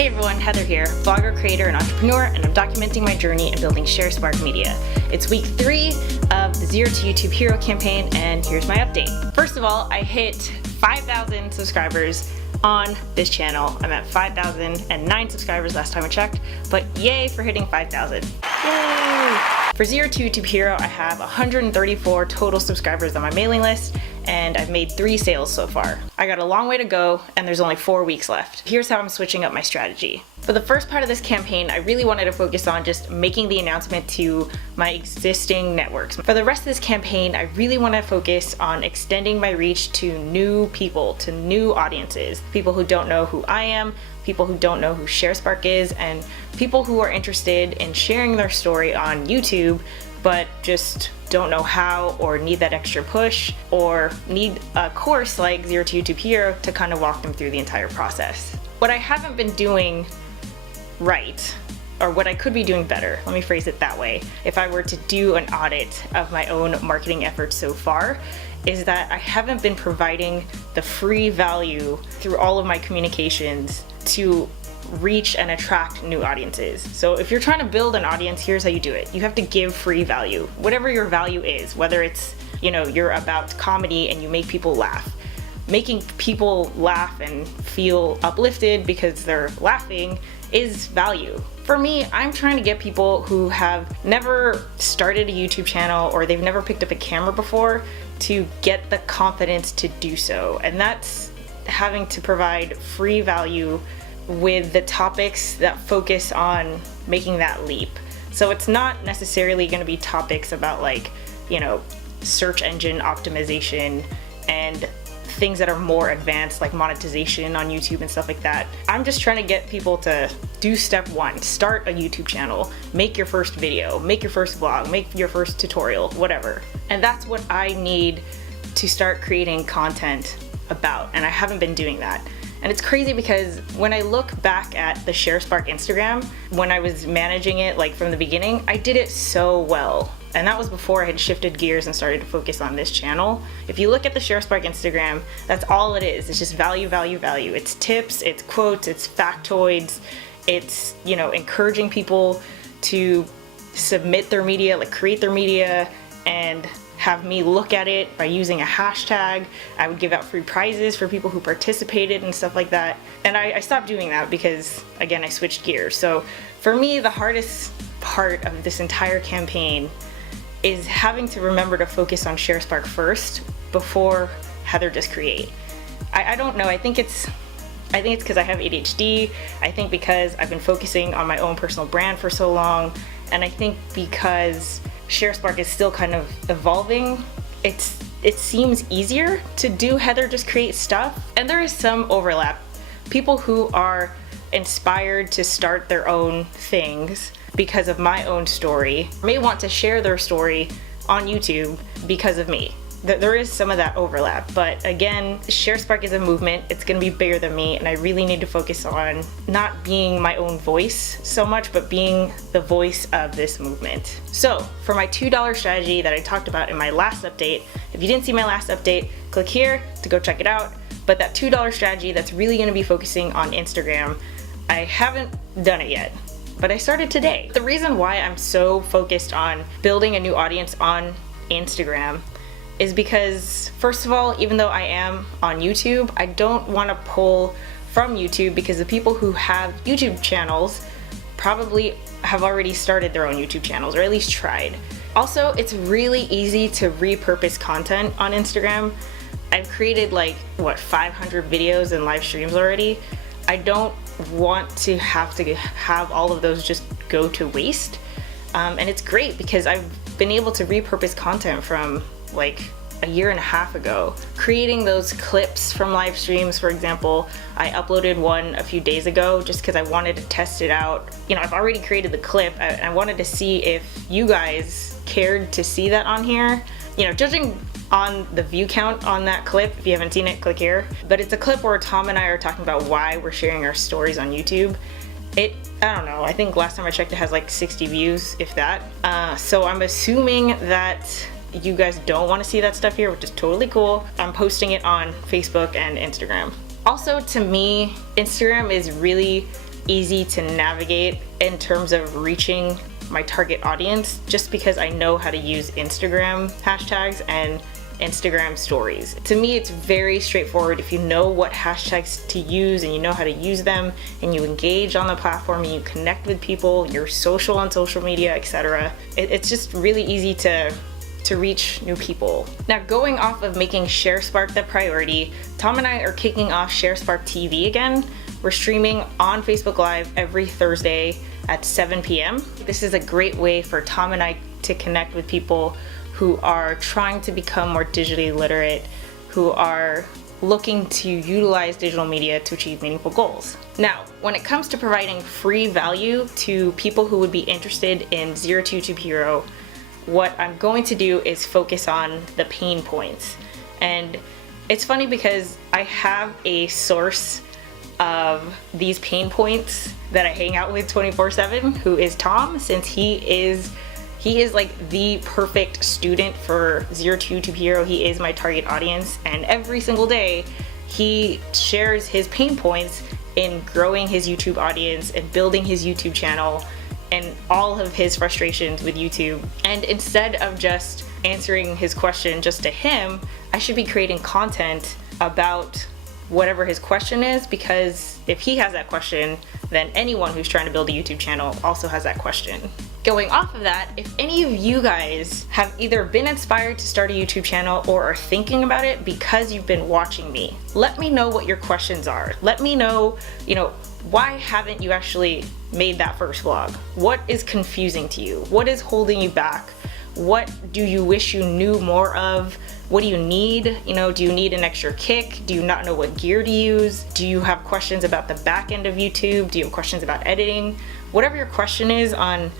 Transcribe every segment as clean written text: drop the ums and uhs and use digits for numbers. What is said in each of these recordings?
Hey everyone, Heather here, blogger, creator, and entrepreneur, and I'm documenting my journey in building Sharespark Media. It's week 3 of the Zero to YouTube Hero campaign, and here's my update. First of all, I hit 5,000 subscribers on this channel. I'm at 5,009 subscribers last time I checked, but yay for hitting 5,000. Yay! For Zero to YouTube Hero, I have 134 total subscribers on my mailing list, and I've made 3 sales so far. I got a long way to go, and there's only 4 weeks left. Here's how I'm switching up my strategy. For the first part of this campaign, I really wanted to focus on just making the announcement to my existing networks. For the rest of this campaign, I really want to focus on extending my reach to new people, to new audiences, people who don't know who I am, people who don't know who Sharespark is, and people who are interested in sharing their story on YouTube but just don't know how, or need that extra push, or need a course like Zero to YouTube Hero to kind of walk them through the entire process. What I haven't been doing right, or what I could be doing better, let me phrase it that way, if I were to do an audit of my own marketing efforts so far, is that I haven't been providing the free value through all of my communications to reach and attract new audiences. So if you're trying to build an audience, here's how you do it. You have to give free value, whatever your value is, whether it's, you know, you're about comedy and you make people laugh. Making people laugh and feel uplifted because they're laughing is value. For me, I'm trying to get people who have never started a YouTube channel or they've never picked up a camera before to get the confidence to do so. And that's having to provide free value with the topics that focus on making that leap. So it's not necessarily going to be topics about, like, you know, search engine optimization and things that are more advanced like monetization on YouTube and stuff like that. I'm just trying to get people to do step 1, start a YouTube channel, make your first video, make your first vlog, make your first tutorial, whatever. And that's what I need to start creating content about, and I haven't been doing that. And it's crazy because when I look back at the Sharespark Instagram, when I was managing it like from the beginning, I did it so well. And that was before I had shifted gears and started to focus on this channel. If you look at the Sharespark Instagram, that's all it is. It's just value, value, value. It's tips, it's quotes, it's factoids, it's, you know, encouraging people to submit their media, like create their media, and have me look at it by using a hashtag. I would give out free prizes for people who participated and stuff like that. And I stopped doing that because, again, I switched gears. So for me, the hardest part of this entire campaign is having to remember to focus on Sharespark first before HeatherJustCreate. I don't know, I think it's because I have ADHD. I think because I've been focusing on my own personal brand for so long, and I think because Sharespark is still kind of evolving, it seems easier to do HeatherJustCreate stuff, and there is some overlap. People who are inspired to start their own things because of my own story may want to share their story on YouTube because of me. There is some of that overlap, but again, Sharespark is a movement. It's gonna be bigger than me, and I really need to focus on not being my own voice so much, but being the voice of this movement. So for my $2 strategy that I talked about in my last update, if you didn't see my last update, click here to go check it out. But that $2 strategy that's really gonna be focusing on Instagram, I haven't done it yet, but I started today. The reason why I'm so focused on building a new audience on Instagram is because, first of all, even though I am on YouTube, I don't want to pull from YouTube because the people who have YouTube channels probably have already started their own YouTube channels, or at least tried. Also, it's really easy to repurpose content on Instagram. I've created like, what, 500 videos and live streams already. I don't want to have all of those just go to waste. And it's great because I've been able to repurpose content from like a year and a half ago. Creating those clips from live streams, for example, I uploaded one a few days ago just because I wanted to test it out. You know, I've already created the clip, and I wanted to see if you guys cared to see that on here. You know, judging on the view count on that clip, if you haven't seen it, click here. But it's a clip where Tom and I are talking about why we're sharing our stories on YouTube. I don't know, I think last time I checked it has like 60 views, if that. So I'm assuming that you guys don't want to see that stuff here, which is totally cool. I'm posting it on Facebook and Instagram. Also, to me, Instagram is really easy to navigate in terms of reaching my target audience, just because I know how to use Instagram hashtags and Instagram stories. To me, it's very straightforward. If you know what hashtags to use and you know how to use them and you engage on the platform and you connect with people, you're social on social media, etc. It's just really easy to reach new people. Now, going off of making Sharespark the priority, Tom and I are kicking off Sharespark TV again. We're streaming on Facebook Live every Thursday at 7 p.m. This is a great way for Tom and I to connect with people who are trying to become more digitally literate, who are looking to utilize digital media to achieve meaningful goals. Now, when it comes to providing free value to people who would be interested in Zero to YouTube Hero, what I'm going to do is focus on the pain points. And it's funny because I have a source of these pain points that I hang out with 24/7, who is Tom, since he is like the perfect student for Zero to YouTube Hero. He is my target audience, and every single day he shares his pain points in growing his YouTube audience and building his YouTube channel and all of his frustrations with YouTube. And instead of just answering his question just to him, I should be creating content about whatever his question is, because if he has that question, then anyone who's trying to build a YouTube channel also has that question. Going off of that, if any of you guys have either been inspired to start a YouTube channel or are thinking about it because you've been watching me, let me know what your questions are. Let me know, why haven't you actually made that first vlog? What is confusing to you? What is holding you back? What do you wish you knew more of? What do you need? Do you need an extra kick? Do you not know what gear to use? Do you have questions about the back end of YouTube? Do you have questions about editing? Whatever your question is on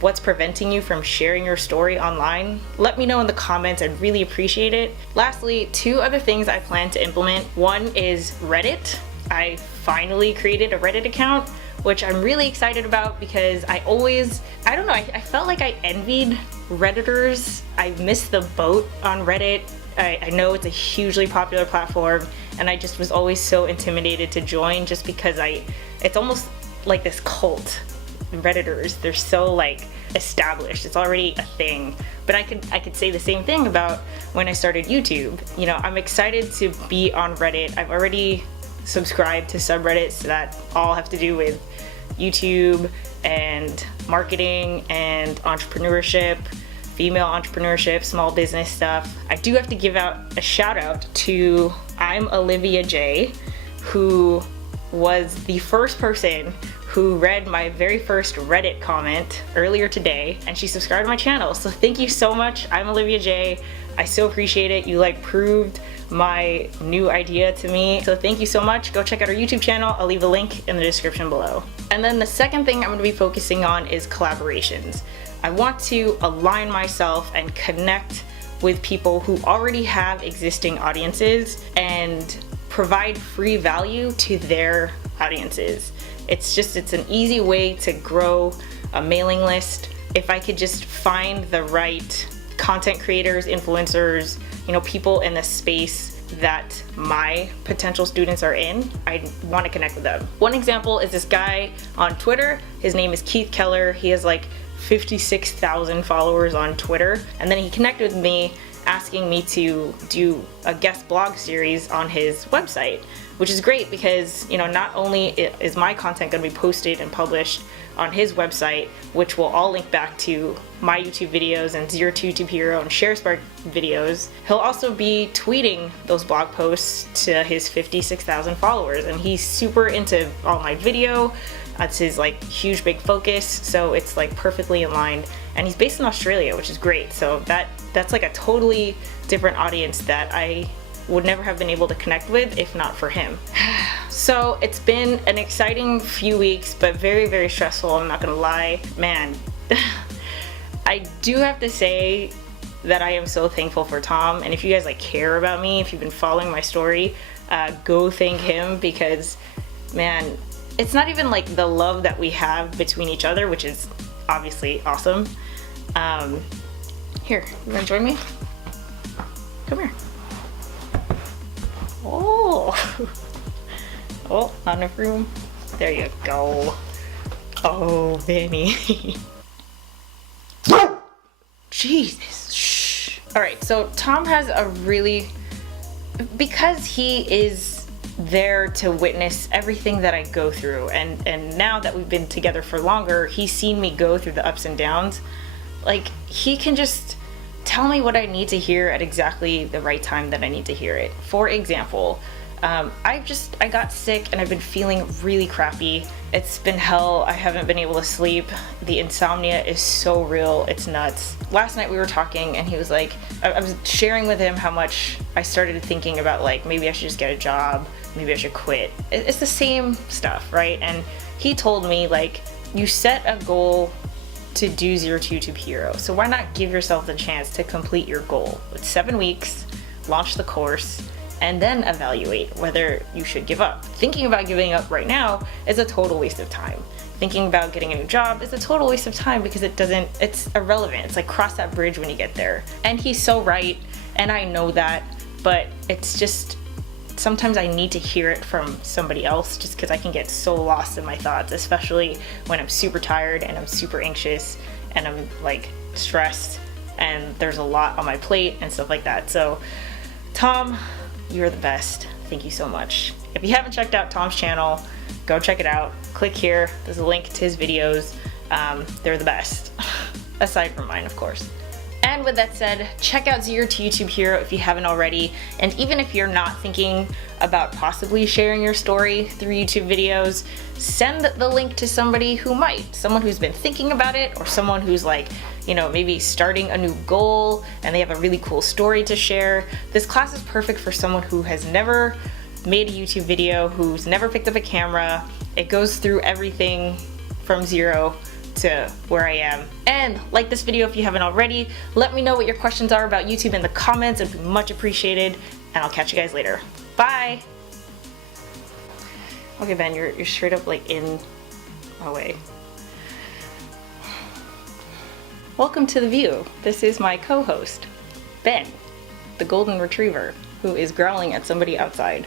what's preventing you from sharing your story online, let me know in the comments. I'd really appreciate it. Lastly, 2 other things I plan to implement. One is Reddit. I finally created a Reddit account, which I'm really excited about because I felt like I envied Redditors. I missed the boat on Reddit. I know it's a hugely popular platform, and I just was always so intimidated to join, just because it's almost like this cult. Redditors, they're so like established, it's already a thing. But I could say the same thing about when I started YouTube. I'm excited to be on Reddit. I've already subscribed to subreddits that all have to do with YouTube and marketing and entrepreneurship, female entrepreneurship, small business stuff. I do have to give out a shout out to I'm Olivia J, who was the first person who read my very first Reddit comment earlier today, and she subscribed to my channel. So thank you so much. I'm Olivia J. I so appreciate it. You proved my new idea to me. So thank you so much. Go check out our YouTube channel. I'll leave a link in the description below. And then the second thing I'm going to be focusing on is collaborations. I want to align myself and connect with people who already have existing audiences and provide free value to their audiences. It's an easy way to grow a mailing list. If I could just find the right content creators, influencers, people in the space that my potential students are in, I want to connect with them. One example is this guy on Twitter. His name is Keith Keller. He has 56,000 followers on Twitter. And then he connected with me asking me to do a guest blog series on his website, which is great because, not only is my content going to be posted and published on his website, which will all link back to my YouTube videos and Zero to YouTube Hero and Sharespark videos, he'll also be tweeting those blog posts to his 56,000 followers, and he's super into all my video. That's his huge big focus, so it's perfectly in line. And he's based in Australia, which is great. So that's a totally different audience that I would never have been able to connect with if not for him. So it's been an exciting few weeks, but very, very stressful, I'm not gonna lie. Man, I do have to say that I am so thankful for Tom, and if you guys care about me, if you've been following my story, go thank him, because man, it's not even the love that we have between each other, which is obviously awesome. Here, you wanna join me? Come here. Oh, oh, not enough room. There you go. Oh, Benny. Jesus. Shh. All right, so Tom has a really, because he is there to witness everything that I go through, and now that we've been together for longer, he's seen me go through the ups and downs. Like, he can just tell me what I need to hear at exactly the right time that I need to hear it. For example, I got sick and I've been feeling really crappy. It's been hell. I haven't been able to sleep. The insomnia is so real. It's nuts. Last night we were talking and he was like, I was sharing with him how much I started thinking about, like, maybe I should just get a job. Maybe I should quit. It's the same stuff, right? And he told me, like, you set a goal to do Zero to YouTube Hero. So why not give yourself the chance to complete your goal? It's 7 weeks, launch the course, and then evaluate whether you should give up. Thinking about giving up right now is a total waste of time. Thinking about getting a new job is a total waste of time because it's irrelevant. It's like, cross that bridge when you get there. And he's so right, and I know that, but it's just, sometimes I need to hear it from somebody else just because I can get so lost in my thoughts, especially when I'm super tired and I'm super anxious and I'm like stressed and there's a lot on my plate and stuff like that. So Tom, you're the best. Thank you so much. If you haven't checked out Tom's channel, go check it out. Click here. There's a link to his videos. They're the best. Aside from mine, of course. And with that said, check out Zero to YouTube Hero if you haven't already. And even if you're not thinking about possibly sharing your story through YouTube videos, send the link to somebody who might. Someone who's been thinking about it, or someone who's like, you know, maybe starting a new goal and they have a really cool story to share. This class is perfect for someone who has never made a YouTube video, who's never picked up a camera. It goes through everything from zero to where I am. And like this video if you haven't already. Let me know what your questions are about YouTube in the comments. It'd be much appreciated, and I'll catch you guys later. Bye. Okay, Ben, you're straight up like in my way. Welcome to The View. This is my co-host, Ben, the golden retriever, who is growling at somebody outside.